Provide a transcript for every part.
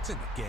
It's in the game.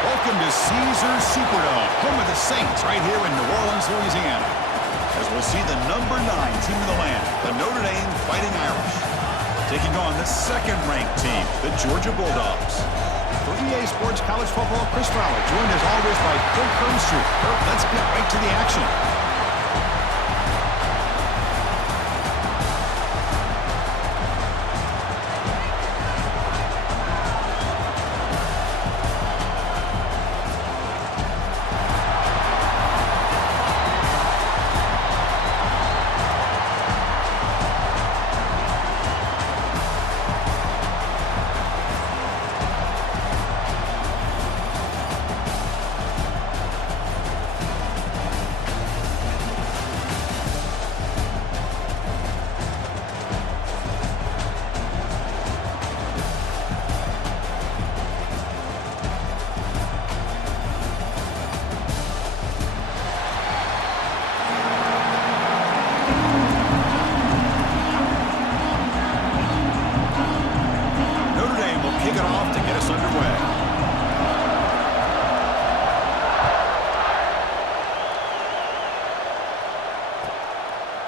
Welcome to Caesars Superdome, home of the Saints, right here in New Orleans, Louisiana. As we'll see the number 9 team in the land, the Notre Dame Fighting Irish, taking on the second-ranked team, the Georgia Bulldogs. For EA Sports College Football, Chris Fowler, joined as always by Kirk Hermstreet. Kirk, let's get right to the action.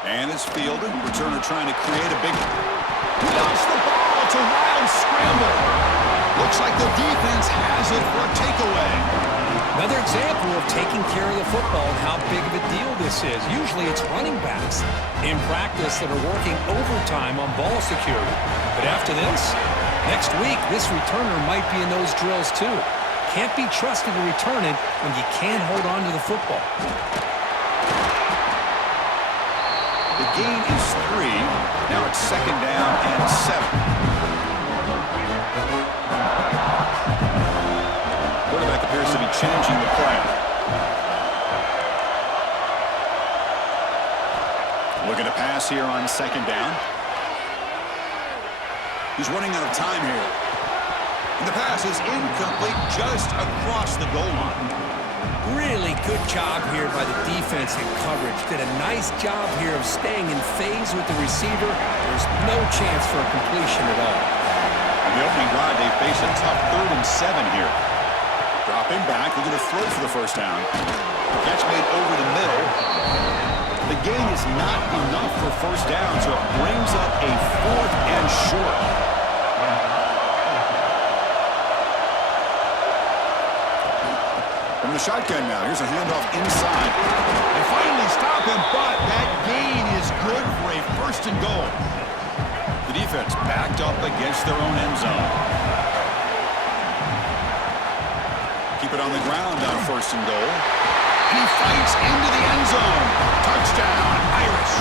And it's fielded. Returner trying to create a big... Lost the ball. It's a wild scramble. Looks like the defense has it for a takeaway. Another example of taking care of the football and how big of a deal this is. Usually it's running backs in practice that are working overtime on ball security. But after this, next week, this returner might be in those drills too. Can't be trusted to return it when you can't hold on to the football. The gain is 3. Now it's 2nd down and 7. Quarterback appears to be changing the play. Looking to pass here on 2nd down. He's running out of time here. And the pass is incomplete just across the goal line. Really good job here by the defense in coverage. Did a nice job here of staying in phase with the receiver. There's no chance for a completion at all. On the opening drive, they face a tough 3rd and 7 here. Dropping back, looking to throw for the first down. Catch made over the middle. The gain is not enough for first down, so it brings up a 4th and short. From the shotgun now, here's a handoff inside. They finally stop him, but that gain is good for a 1st and goal. The defense backed up against their own end zone. Keep it on the ground on 1st and goal. And he fights into the end zone. Touchdown, Irish.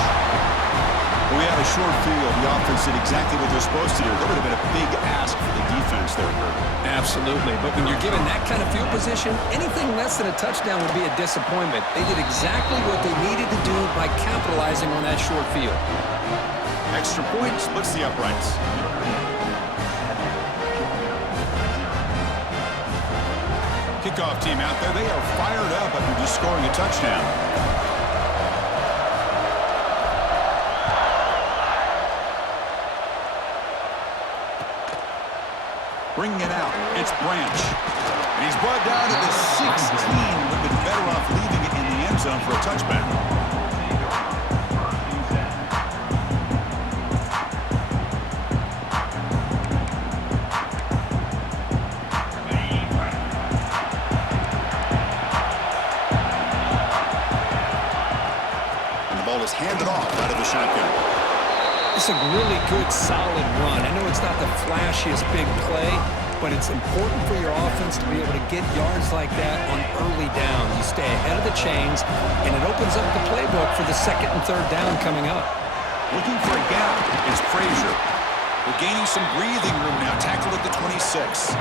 When we had a short field, the offense did exactly what they're supposed to do. That would have been a big ask for the defense there, Kurt. Absolutely, but when you're given that kind of field position, anything less than a touchdown would be a disappointment. They did exactly what they needed to do by capitalizing on that short field. Extra point splits the uprights. Kickoff team out there, they are fired up after just scoring a touchdown. Bringing it out, it's Branch. And he's brought down to the 16. Would have been better off leaving it in the end zone for a touchback. is handed off out of the shotgun. It's a really good, solid run. I know it's not the flashiest big play, but it's important for your offense to be able to get yards like that on early downs. You stay ahead of the chains, and it opens up the playbook for the second and third down coming up. Looking for a gap is Frazier. We're gaining some breathing room now. Tackled at the 26.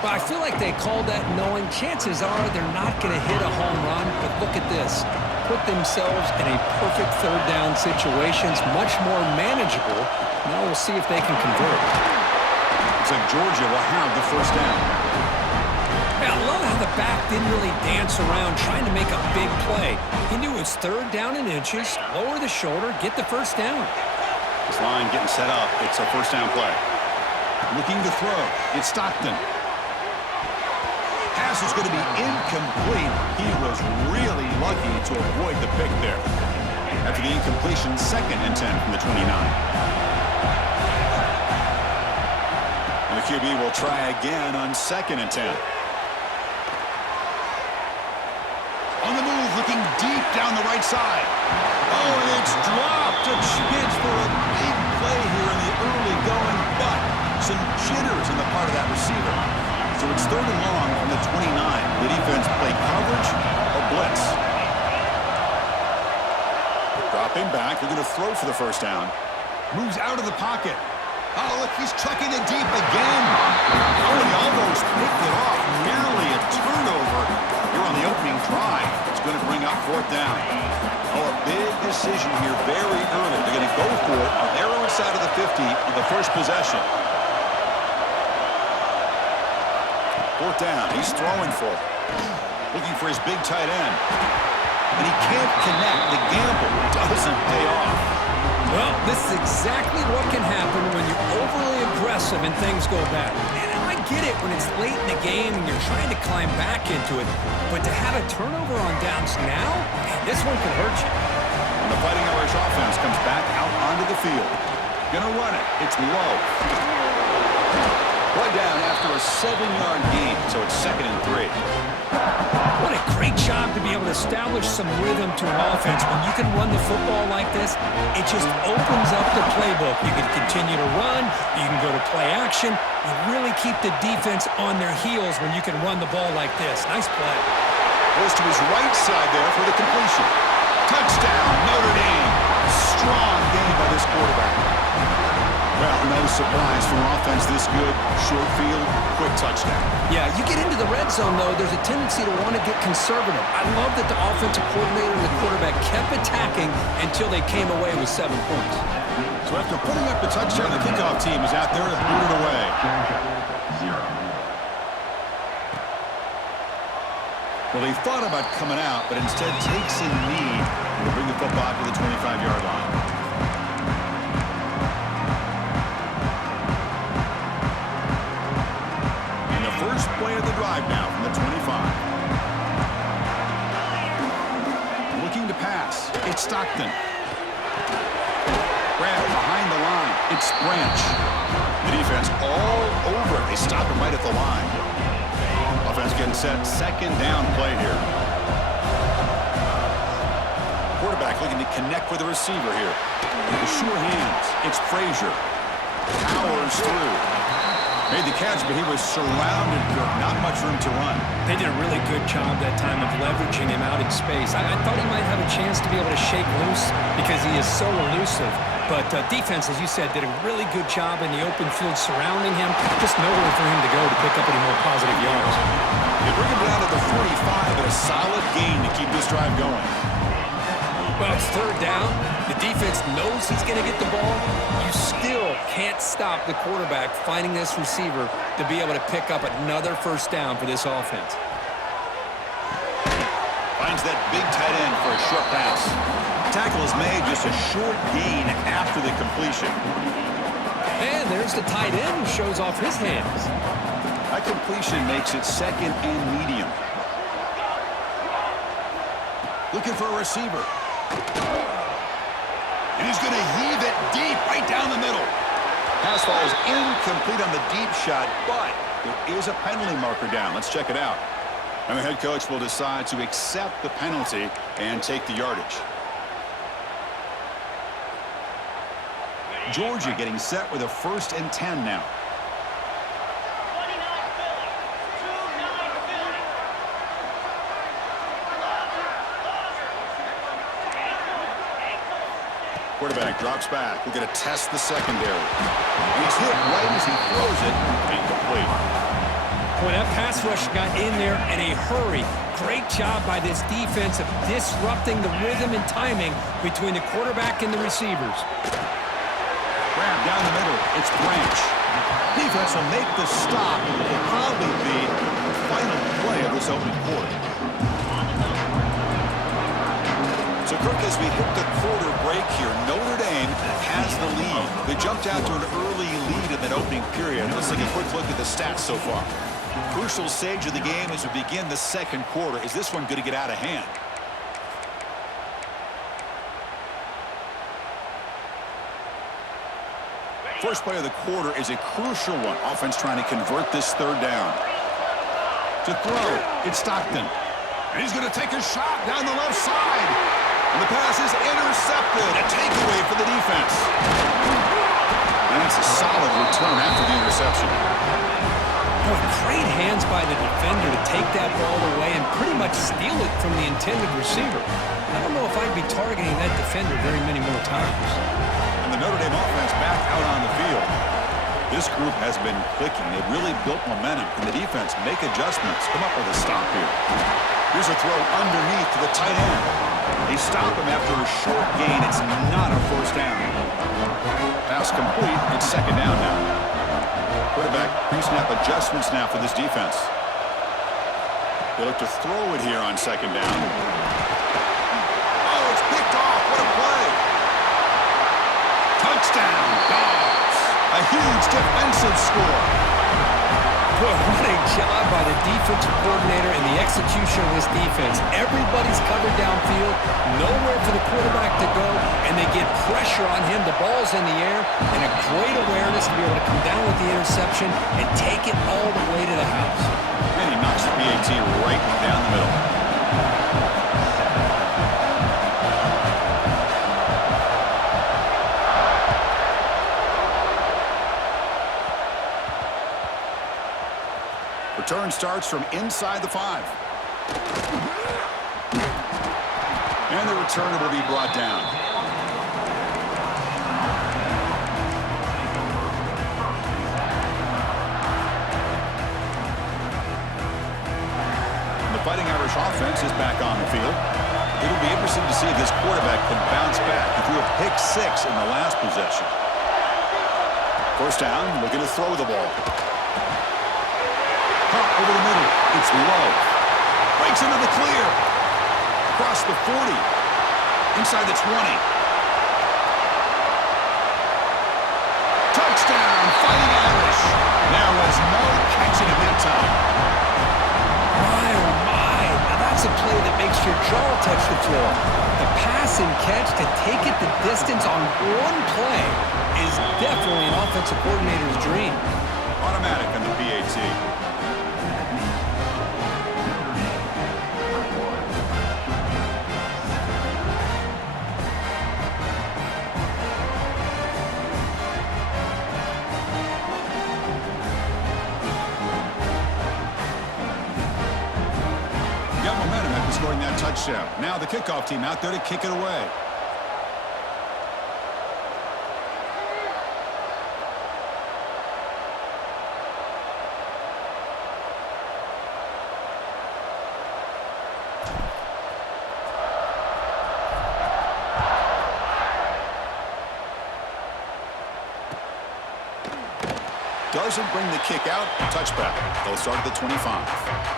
But I feel like they called that knowing chances are they're not going to hit a home run. But look at this. Put themselves in a perfect third down situation. It's much more manageable. Now we'll see if they can convert. Looks like Georgia will have the first down. I love how the back didn't really dance around trying to make a big play. He knew it was third down in inches, lower the shoulder, get the first down. This line getting set up. It's a first down play. Looking to throw. It's Stockton. Pass is going to be incomplete. He was really lucky to avoid the pick there. After the incompletion, 2nd and 10 from the 29. And the QB will try again on 2nd and 10. On the move, looking deep down the right side. Oh, and it's dropped. A chance for a big play here in the early going, but some jitters on the part of that receiver. So it's 3rd and long from the 29. The defense play coverage or blitz. Dropping back. They're going to throw for the first down. Moves out of the pocket. Oh, look, he's chucking it deep again. Oh, and he almost picked it off. Nearly a turnover here on the opening drive. It's going to bring up 4th down. Oh, a big decision here very early. They're going to go for it on their own side of the 50 on the first possession. 4th down. He's throwing for it. Looking for his big tight end. And he can't connect. The gamble doesn't pay off. Well, this is exactly what can happen when you're overly aggressive and things go bad. And I get it when it's late in the game and you're trying to climb back into it. But to have a turnover on downs now, man, this one could hurt you. And the Fighting Irish offense comes back out onto the field. Gonna run it. It's low. Play down after a 7-yard gain, so it's 2nd and 3. What a great job to be able to establish some rhythm to an offense. When you can run the football like this, it just opens up the playbook. You can continue to run. You can go to play action. You really keep the defense on their heels when you can run the ball like this. Nice play. Goes to his right side there for the completion. Touchdown, Notre Dame. Strong game by this quarterback. Well, no surprise from offense this good. Short field, quick touchdown. Yeah, you get into the red zone, though, there's a tendency to want to get conservative. I love that the offensive coordinator and the quarterback kept attacking until they came away with 7 points. So after putting up the touchdown, the kickoff team is out there to boot it away. Well, they thought about coming out, but instead takes a knee to bring the football to the 25-yard line. First play of the drive now from the 25. Looking to pass. It's Stockton. Grab behind the line. It's Branch. The defense all over it. They stop him right at the line. Offense getting set. 2nd down play here. Quarterback looking to connect with the receiver here. The sure hands. It's Frazier. Powers through. Made the catch, but he was surrounded. Not much room to run. They did a really good job that time of leveraging him out in space. I thought he might have a chance to be able to shake loose because he is so elusive. But defense, as you said, did a really good job in the open field surrounding him. Just nowhere for him to go to pick up any more positive yards. They bring him down to the 45 and a solid gain to keep this drive going. Well, it's 3rd down. The defense knows he's going to get the ball. You still can't stop the quarterback finding this receiver to be able to pick up another first down for this offense. Finds that big tight end for a short pass. Tackle is made, just a short gain after the completion. And there's the tight end who shows off his hands. That completion makes it 2nd and medium. Looking for a receiver. And he's going to heave it deep right down the middle. Pass falls incomplete on the deep shot, but there is a penalty marker down. Let's check it out. And the head coach will decide to accept the penalty and take the yardage. Georgia getting set with a 1st and 10 now. Quarterback drops back. We're going to test the secondary. He's hit right as he throws it. Incomplete. Boy, that pass rush got in there in a hurry. Great job by this defense of disrupting the rhythm and timing between the quarterback and the receivers. Grab down the middle. It's Branch. Defense will make the stop. It will probably be the final play of this opening quarter. So, Kirk, as we hit the quarter break here, Notre Dame has the lead. They jumped out to an early lead in that opening period. Let's take a quick look at the stats so far. Crucial stage of the game as we begin the second quarter. Is this one going to get out of hand? First play of the quarter is a crucial one. Offense trying to convert this 3rd down. To throw, it's Stockton. And he's going to take a shot down the left side. And the pass is intercepted. A takeaway for the defense. And it's a solid return after the interception. Boy, great hands by the defender to take that ball away and pretty much steal it from the intended receiver. I don't know if I'd be targeting that defender very many more times. And the Notre Dame offense back out on the field. This group has been clicking. They've really built momentum. And the defense make adjustments. Come up with a stop here. Here's a throw underneath to the tight end. They stop him after a short gain. It's not a 1st down. Pass complete. It's 2nd down now. Quarterback pre-snap adjustments now for this defense. They look to throw it here on 2nd down. Oh, it's picked off. What a play. Touchdown, Dogs. A huge defensive score. Boy, what a job by the defensive coordinator and the execution of this defense. Everybody's covered downfield, nowhere for the quarterback to go, and they get pressure on him. The ball's in the air, and a great awareness to be able to come down with the interception and take it all the way to the house. And he knocks the PAT right down the middle. Return starts from inside the 5. And the returner will be brought down. The Fighting Irish offense is back on the field. It'll be interesting to see if this quarterback can bounce back. He threw a pick 6 in the last possession. 1st down, looking to throw the ball. Over the middle, it's low. Breaks into the clear. Across the 40. Inside the 20. Touchdown, Fighting Irish. There was no catching him that time. My, oh my. Now that's a play that makes your jaw touch the floor. The pass and catch to take it the distance on one play is definitely an offensive coordinator's dream. Automatic on the PAT. Scoring that touchdown. Now the kickoff team out there to kick it away. Doesn't bring the kick out. Touchback. They'll start at the 25.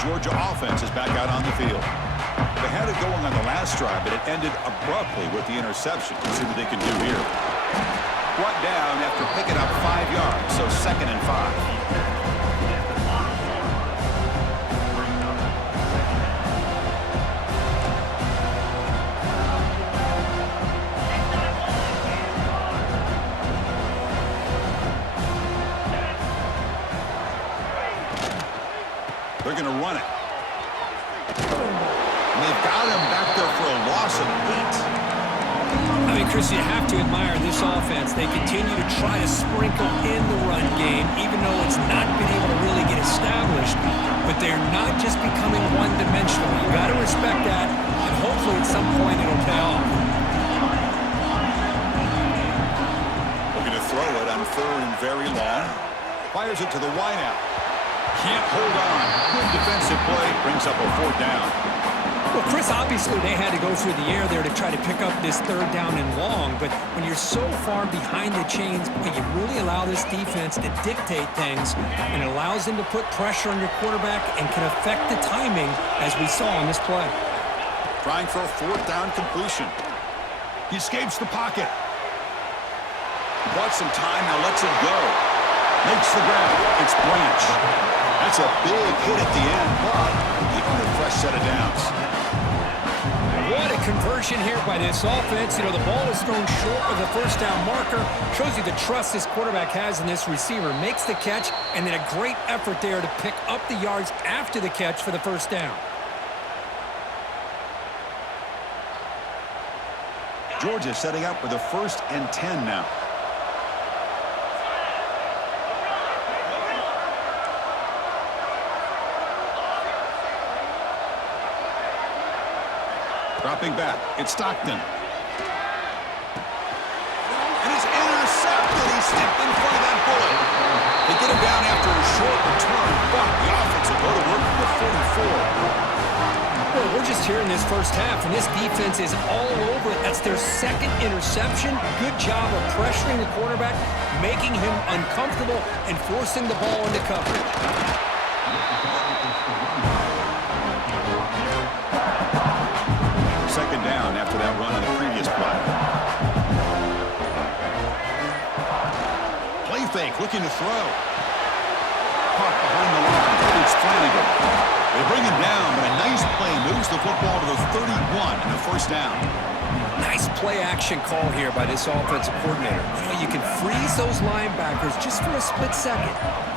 Georgia offense is back out on the field. They had it going on the last drive, but it ended abruptly with the interception. Let's see what they can do here. Brought down after picking up 5 yards, so 2nd and 5. They're going going to run it. And they've got him back there for a loss of 8. I mean, Chris, you have to admire this offense. They continue to try to sprinkle in the run game, even though it's not been able to really get established. But they're not just becoming one-dimensional. You got to respect that, and hopefully at some point it'll pay off. Looking to throw it on 3rd and very long. Fires it to the wideout. Can't hold on. Good defensive play. Brings up a 4th down. Well, Chris, obviously they had to go through the air there to try to pick up this 3rd down and long, but when you're so far behind the chains, you really allow this defense to dictate things, and it allows them to put pressure on your quarterback and can affect the timing, as we saw on this play. Trying for a 4th down completion. He escapes the pocket. Bought some time, now lets it go. Makes the grab. It's Branch. That's a big hit at the end, but even a fresh set of downs. What a conversion here by this offense. You know, the ball is thrown short of the 1st down marker. Shows you the trust this quarterback has in this receiver. Makes the catch, and then a great effort there to pick up the yards after the catch for the 1st down. Georgia setting up for the 1st and 10 now. Dropping back, it's Stockton. And he's intercepted. He stepped in front of that bullet. They get him down after a short return, but the offense will go to work from the 44. Well, we're just here in this 1st half, and this defense is all over it. That's their 2nd interception. Good job of pressuring the quarterback, making him uncomfortable, and forcing the ball into coverage. 2nd down after that run on the previous play. Play fake, looking to throw. Caught behind the line. It's Flanagan. They bring him down, but a nice play moves the football to the 31 and a 1st down. Nice play-action call here by this offensive coordinator. You know, you can freeze those linebackers just for a split second.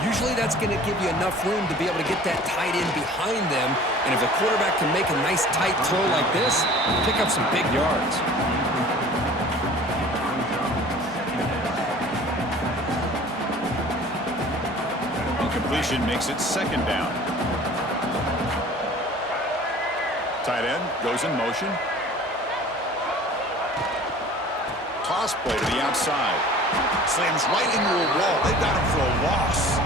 Usually that's going to give you enough room to be able to get that tight end behind them. And if the quarterback can make a nice tight throw like this, pick up some big yards. Incompletion makes it 2nd down. Tight end goes in motion. Toss play to the outside. Slams right into a wall. They got him for a loss.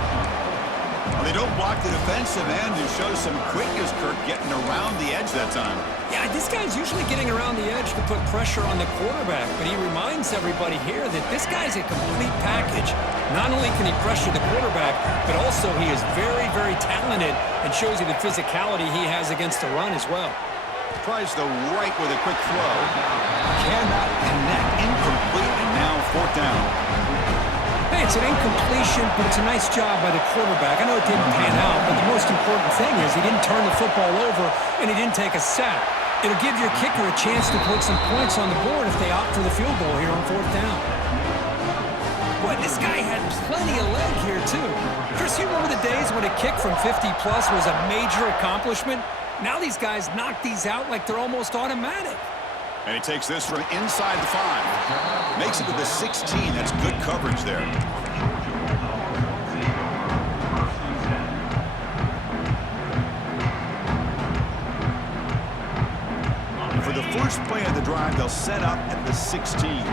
Well, they don't block the defensive end, who shows some quickness, Kirk, getting around the edge that time. Yeah, this guy's usually getting around the edge to put pressure on the quarterback, but he reminds everybody here that this guy's a complete package. Not only can he pressure the quarterback, but also he is very, very talented and shows you the physicality he has against the run as well. Tries the right with a quick throw. Cannot connect. Incomplete, and now 4th down. Hey, it's an incompletion, but it's a nice job by the quarterback. I know it didn't pan out, but the most important thing is he didn't turn the football over and he didn't take a sack. It'll give your kicker a chance to put some points on the board if they opt for the field goal here on 4th down. Boy, this guy had plenty of leg here, too. Chris, you remember the days when a kick from 50-plus was a major accomplishment? Now these guys knock these out like they're almost automatic. And he takes this from inside the 5. Makes it to the 16. That's good coverage there. And for the first play of the drive, they'll set up at the 16.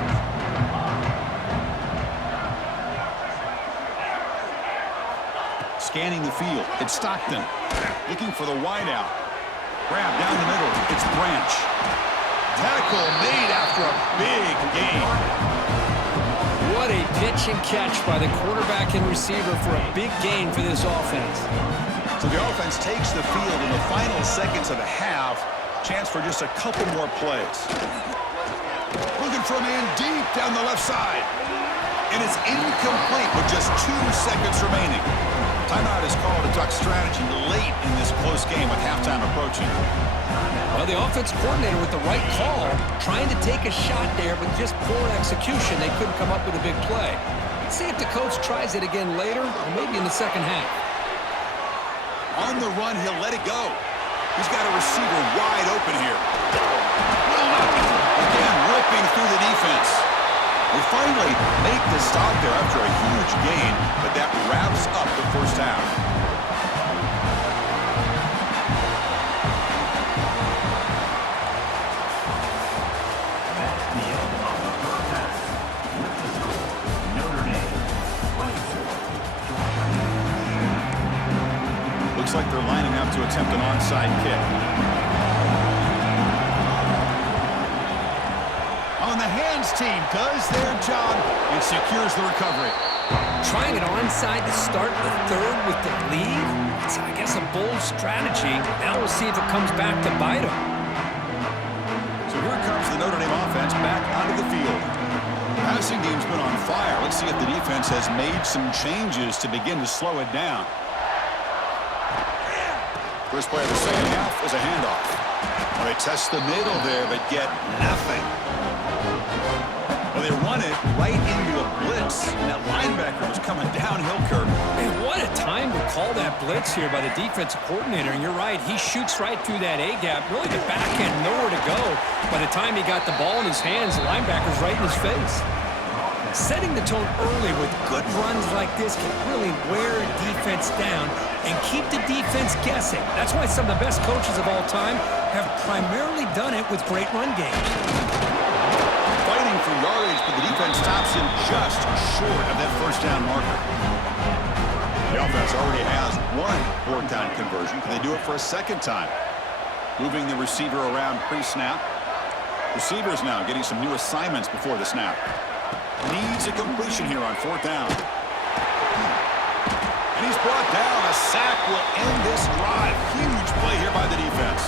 Scanning the field. It's Stockton. Looking for the wideout. Grab down the middle. It's Branch. Tackle made after a big gain. What a pitch and catch by the quarterback and receiver for a big gain for this offense. So the offense takes the field in the final seconds of the half. Chance for just a couple more plays. Looking for a man deep down the left side. And it's incomplete with just 2 seconds remaining. Timeout is called to talk strategy late in this close game with halftime approaching. Well, the offense coordinator with the right call, trying to take a shot there, but just poor execution. They couldn't come up with a big play. Let's see if the coach tries it again later, or maybe in the second half. On the run, he'll let it go. He's got a receiver wide open here. Again, ripping through the defense. They finally make the stop there after a huge gain, but that wraps up the first half. Looks like they're lining up to attempt an onside kick. On the hands team does their job and secures the recovery. Trying it onside to start the third with the lead? It's, I guess, a bold strategy. Now we'll see if it comes back to bite them. So here comes the Notre Dame offense back onto the field. The passing game's been on fire. Let's see if the defense has made some changes to begin to slow it down. First play of the second half is a handoff. Well, they test the middle there, but get nothing. Well, they run it right into a blitz. And that linebacker was coming downhill, Kirk. Man, what a time to call that blitz here by the defensive coordinator. And you're right, he shoots right through that A-gap. Really, the back end, nowhere to go. By the time he got the ball in his hands, the linebacker's right in his face. Setting the tone early with good runs like this can really wear a defense down and keep the defense guessing. That's why some of the best coaches of all time have primarily done it with great run games. Fighting for yardage, but the defense stops him just short of that first down marker. The offense already has one fourth down conversion. Can they do it for a second time? Moving the receiver around pre-snap. Receivers now getting some new assignments before the snap. Needs a completion here on fourth down. And he's brought down. A sack will end this drive. Huge play here by the defense.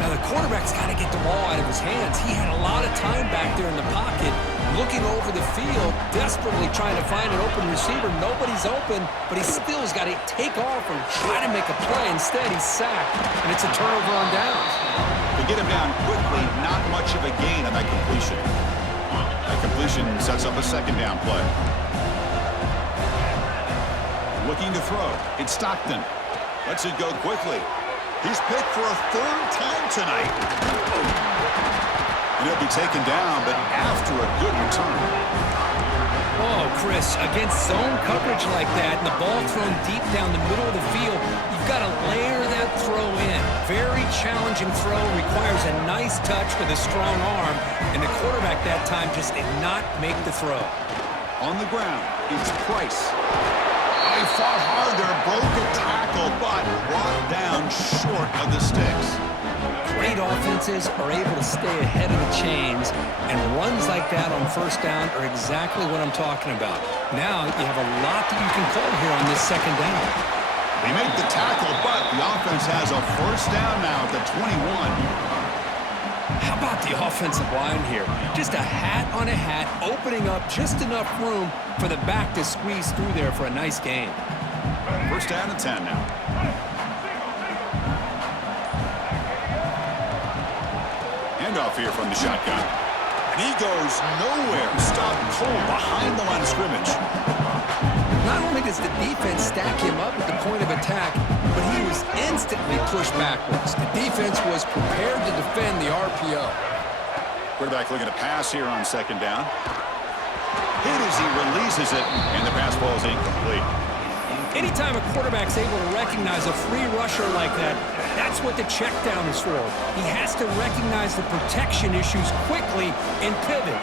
Now, the quarterback's got to get the ball out of his hands. He had a lot of time back there in the pocket, looking over the field, desperately trying to find an open receiver. Nobody's open, but he still has got to take off and try to make a play. Instead, he's sacked, and it's a turnover on downs. They get him down quickly. Not much of a gain on that completion. That completion sets up a second down play. Looking to throw. It's Stockton. Lets it go quickly. He's picked for a third time tonight. And he'll be taken down, but after a good return. Oh, Chris, against zone coverage like that and the ball thrown deep down the middle of the field, you've got to layer that throw in. Very challenging throw, requires a nice touch with a strong arm, and the quarterback that time just did not make the throw. On the ground, it's Price. He fought hard there, broke a tackle, but brought down short of the sticks. Great offenses are able to stay ahead of the chains, and runs like that on first down are exactly what I'm talking about. Now you have a lot that you can call here on this second down. They make the tackle, but the offense has a first down now at the 21. How about the offensive line here? Just a hat on a hat, opening up just enough room for the back to squeeze through there for a nice gain. First down and 10 now. Handoff here from the shotgun. And he goes nowhere. Stopped cold behind the line of scrimmage. Not only does the defense stack him up at the point of attack, but he was instantly pushed backwards. The defense was prepared to defend the RPO. Quarterback looking to pass here on second down. Hit as he releases it, and the pass ball is incomplete. Anytime a quarterback's able to recognize a free rusher like that, that's what the check down is for. He has to recognize the protection issues quickly and pivot.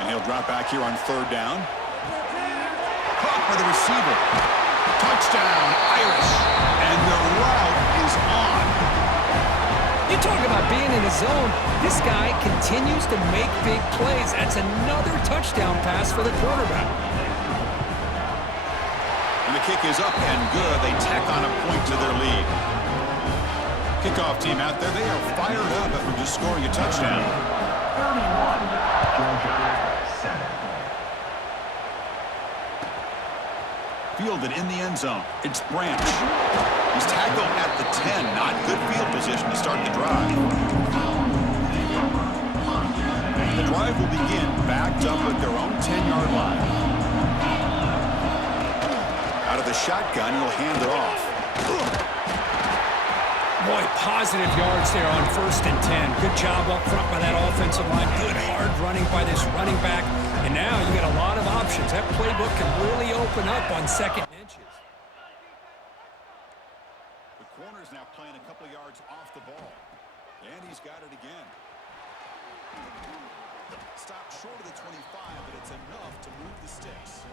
And he'll drop back here on third down. Caught by the receiver. Touchdown, Irish. And the route is on. You talk about being in the zone. This guy continues to make big plays. That's another touchdown pass for the quarterback. And the kick is up and good. They tack on a point to their lead. Kickoff team out there. They are fired up after just scoring a touchdown. 31, Georgia 7. Fielded in the end zone. It's Branch. He's tackled at the 10. Not good field position to start the drive. The drive will begin backed up at their own 10-yard line. Out of the shotgun. He'll hand it off. Boy, positive yards there on 1st and 10. Good job up front by that offensive line. Good hard running by this running back. And now you got a lot of options. That playbook can really open up on 2nd and inches. The corner's now playing a couple of yards off the ball. And he's got it again. Stopped short of the 25, but it's enough to move the sticks.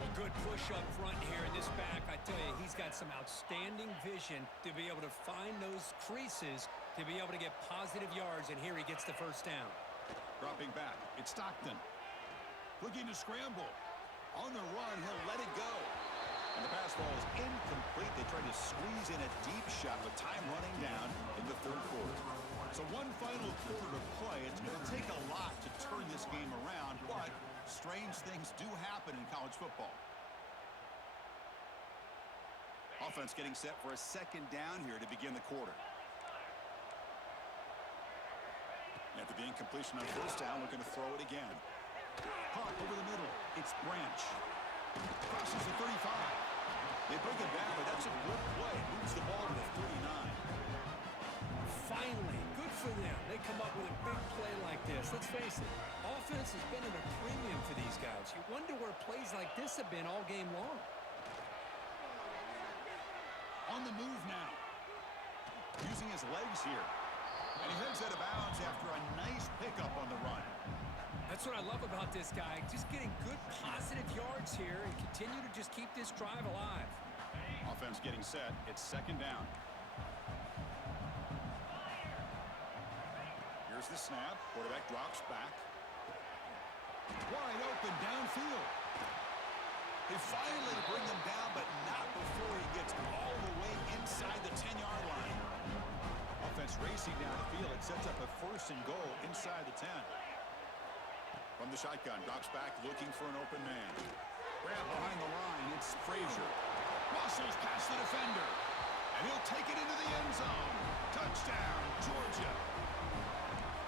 A good push up front here in this back. I tell you, he's got some outstanding vision to be able to find those creases, to be able to get positive yards, and here he gets the 1st down. Dropping back, it's Stockton. Looking to scramble. On the run, he'll let it go. And the pass ball is incomplete. They tried to squeeze in a deep shot with time running down in the 3rd quarter. So one final quarter to play. It's going to take a lot to turn this game around, but strange things do happen in college football. Offense getting set for a 2nd down here to begin the quarter. After the incompletion on 1st down, we're going to throw it again. Hawk over the middle. It's Branch. Crosses the 35. They bring it back, but that's a good play. Moves the ball to the 39. Finally, good for them. They come up with a big play like this. Let's face it, offense has been at a premium for these guys. You wonder where plays like this have been all game long. On the move now. Using his legs here. And he heads out of bounds after a nice pickup on the run. That's what I love about this guy. Just getting good positive yards here and continue to just keep this drive alive. Offense getting set. It's 2nd down. Here's the snap. Quarterback drops back. Wide open downfield. They finally bring him down, but not before he gets all the way inside the 10-yard line. Offense racing down the field. It sets up a 1st and goal inside the 10. From the shotgun, drops back, looking for an open man. Grab behind the line, it's Frazier. Muscles past the defender. And he'll take it into the end zone. Touchdown, Georgia.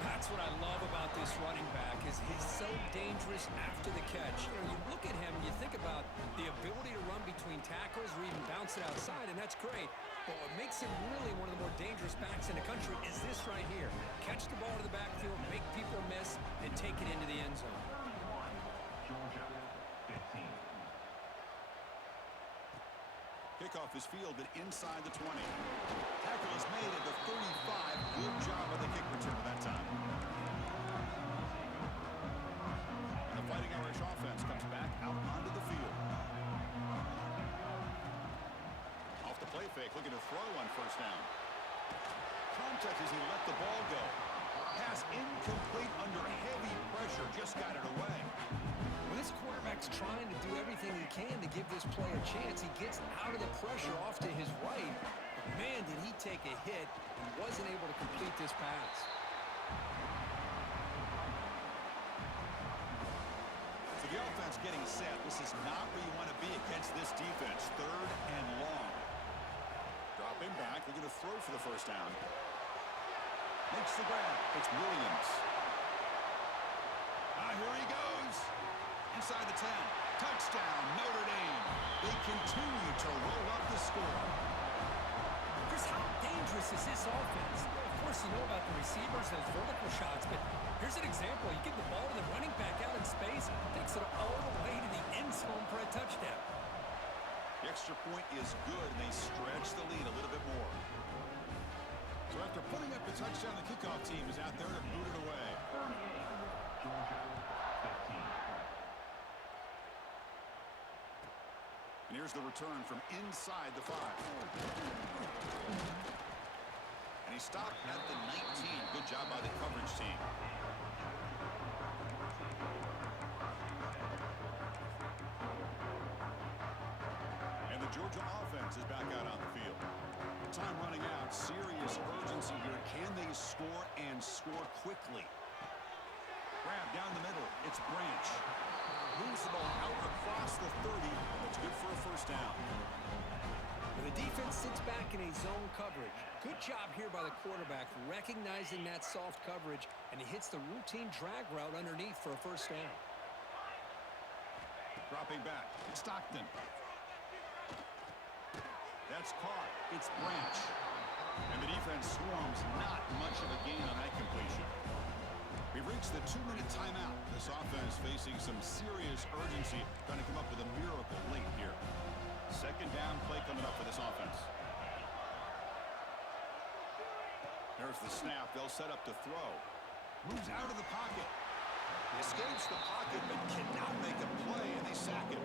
That's what I love about this running back is he's so dangerous after the catch. You know, you look at him and you think about the ability to run between tackles or even bounce it outside, and that's great. But what makes him really one of the more dangerous backs in the country is this right here. Catch the ball to the backfield, make people miss, and take it into the end zone. Kickoff is fielded inside the 20. Tackle is made at the 35. Good job of the kick return that time. And the Fighting Irish offense comes back out onto the field. Off the play fake, looking to throw on 1st down. Contact as he let the ball go. Pass incomplete under heavy pressure. Just got it away. Well, this quarterback's trying to do everything he can to give this play a chance. He gets out of the pressure off to his right. But man, did he take a hit and wasn't able to complete this pass. So the offense getting set. This is not where you want to be against this defense. 3rd and long. Dropping back. They're going to throw for the 1st down. Makes the grab. It's Williams. Here he goes. Inside the 10. Touchdown, Notre Dame. They continue to roll up the score. Chris, how dangerous is this offense? Of course, you know about the receivers, those vertical shots, but here's an example. You give the ball to the running back out in space, takes it all the way to the end zone for a touchdown. The extra point is good, and they stretch the lead a little bit more. So after putting up the touchdown, the kickoff team is out there to boot it away. And here's the return from inside the 5. And he stopped at the 19. Good job by the coverage team. And the Georgia offense is back out on the field. Time running out. Serious urgency here. Can they score and score quickly? Grab down the middle. It's Branch. Moves the ball out across the 30. That's good for a 1st down. Well, the defense sits back in a zone coverage. Good job here by the quarterback recognizing that soft coverage, and he hits the routine drag route underneath for a 1st down. Dropping back. It's Stockton. That's caught. It's Branch. And the defense swarms not much of a gain on that completion. We've reached the 2-minute timeout. This offense facing some serious urgency, trying to come up with a miracle late here. Second down play coming up for this offense. There's the snap. They'll set up to throw. Moves out of the pocket. Escapes the pocket, but cannot make a play, and they sack him.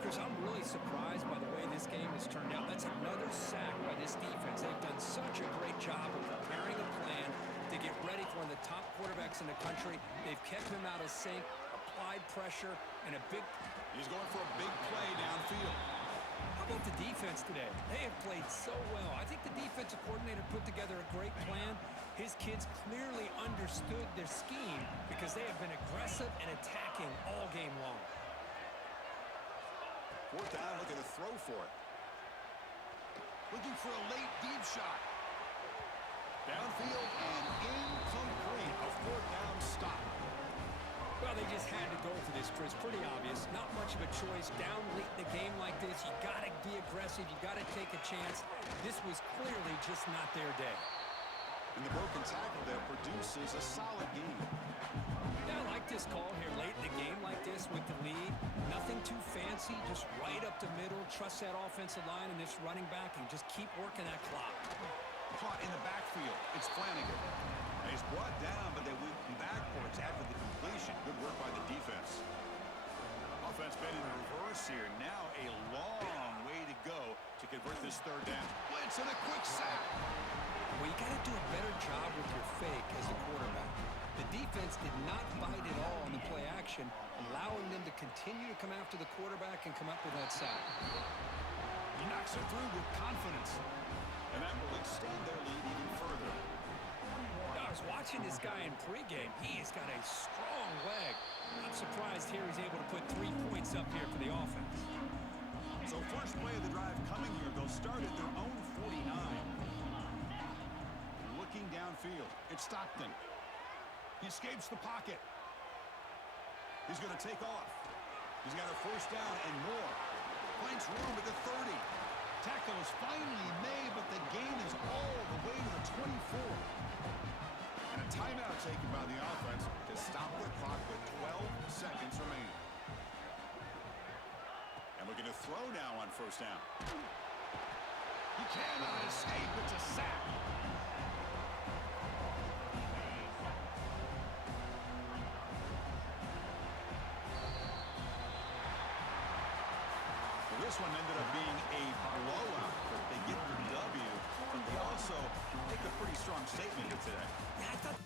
Chris, I'm really surprised by the way this game has turned out. That's another sack by this defense. They've done such a great job of preparing a plan to get ready for one of the top quarterbacks in the country. They've kept him out of sync, applied pressure, and a big... He's going for a big play downfield. How about the defense today? They have played so well. I think the defensive coordinator put together a great plan. His kids clearly understood their scheme because they have been aggressive and attacking all game long. Fourth down, looking to throw for it. Looking for a late deep shot. Downfield and incomplete. A fourth down stop. Well, they just had to go for this, Chris. Pretty obvious. Not much of a choice. Down late in the game like this, you got to be aggressive. You got to take a chance. This was clearly just not their day. And the broken tackle there produces a solid game. Yeah, I like this call here late in the game like this with the lead. Nothing too fancy, just right up the middle. Trust that offensive line and this running back and just keep working that clock. Caught in the backfield. It's Flanagan. He's brought down, but they whip him backwards after the completion. Good work by the defense. Offense been in reverse here. Now a long way to go to convert this third down. Blitz and a quick sack. Well, you got to do a better job with your fake as a quarterback. The defense did not bite at all on the play action, allowing them to continue to come after the quarterback and come up with that sack. He knocks it through with confidence. And that will extend their lead even further. I was watching this guy in pregame. He has got a strong leg. Not surprised here he's able to put 3 points up here for the offense. So first play of the drive coming here. They'll start at their own 49. Looking downfield. It's Stockton. He escapes the pocket. He's going to take off. He's got a first down and more. Finds room at the 30. Tackle is finally made, but the gain is all the way to the 24. And a timeout taken by the offense to stop the clock with 12 seconds remaining. And looking to throw now on first down. He cannot escape. It's a sack. This one ended up being a blowout, but they get the W, but they also make a pretty strong statement here today. Yeah, I thought